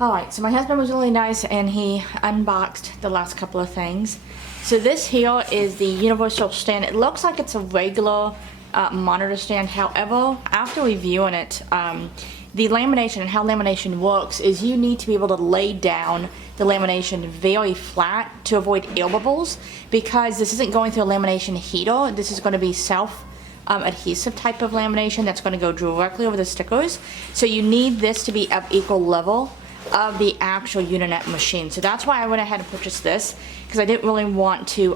Alright, so my husband was really nice and he unboxed the last couple of things. So this here is the universal stand. It looks like it's a regular monitor stand. However, after reviewing it, the lamination and how lamination works is you need to be able to lay down the lamination very flat to avoid air bubbles, because this isn't going through a lamination heater. This is going to be adhesive type of lamination that's going to go directly over the stickers. So you need this to be at equal level of the actual Uninet machine. So that's why I went ahead and purchased this, because I didn't really want to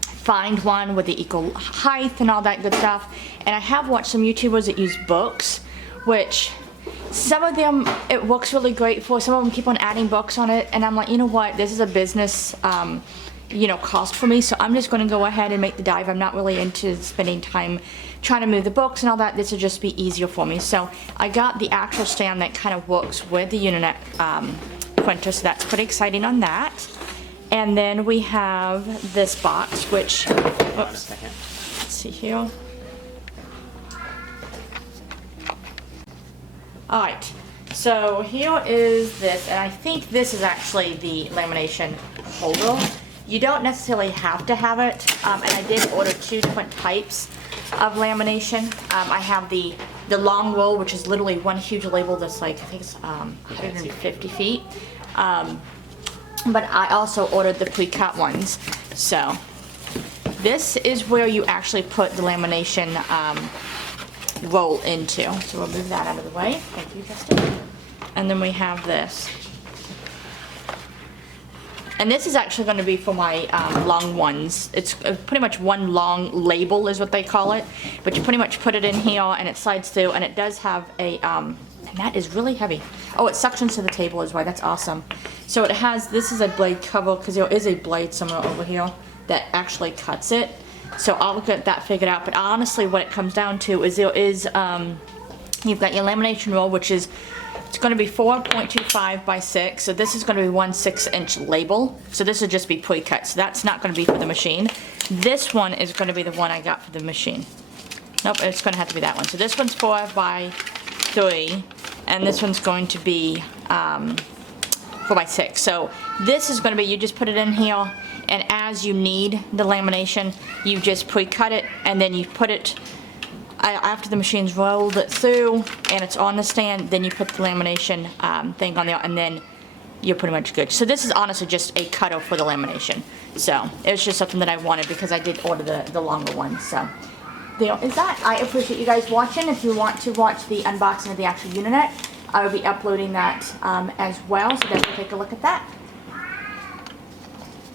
find one with the equal height and all that good stuff. And I have watched some YouTubers that use books, which some of them it works really great for. Some of them keep on adding books on it, and I'm like, you know what, this is a business cost for me, so I'm just going to go ahead and make the dive. I'm not really into spending time trying to move the books and all that. This will just be easier for me. So I got the actual stand that kind of works with the Uninet printer, so that's pretty exciting on that. And then we have this box, which, let's see here. Alright, so here is this, and I think this is actually the lamination holder. You don't necessarily have to have it, and I did order two different types of lamination. I have the long roll, which is literally one huge label that's like, I think it's 150 feet. But I also ordered the pre-cut ones. So this is where you actually put the lamination roll into. So we'll move that out of the way. Thank you, Justin. And then we have this. And this is actually going to be for my long ones. It's pretty much one long label is what they call it. But you pretty much put it in here and it slides through, and it does have a, and that is really heavy. Oh, it suctions to the table as well. That's awesome. So it has, this is a blade cover, because there is a blade somewhere over here that actually cuts it. So I'll get that figured out. But honestly, what it comes down to is there is, you've got your lamination roll, which is, it's going to be 4.25 by 6. So this is going to be 1 6-inch label. So this would just be pre-cut. So that's not going to be for the machine. This one is going to be the one I got for the machine. Nope, it's going to have to be that one. So this one's 4 by 3, and this one's going to be 4 by 6. So this is going to be, you just put it in here, and as you need the lamination, you just pre-cut it, and then you put it, after the machine's rolled it through and it's on the stand, then you put the lamination thing on there, and then you're pretty much good. So this is honestly just a cutter for the lamination. So it was just something that I wanted because I did order the longer one. So there is that. I appreciate you guys watching. If you want to watch the unboxing of the actual Uninet, I will be uploading that as well, so definitely take a look at that.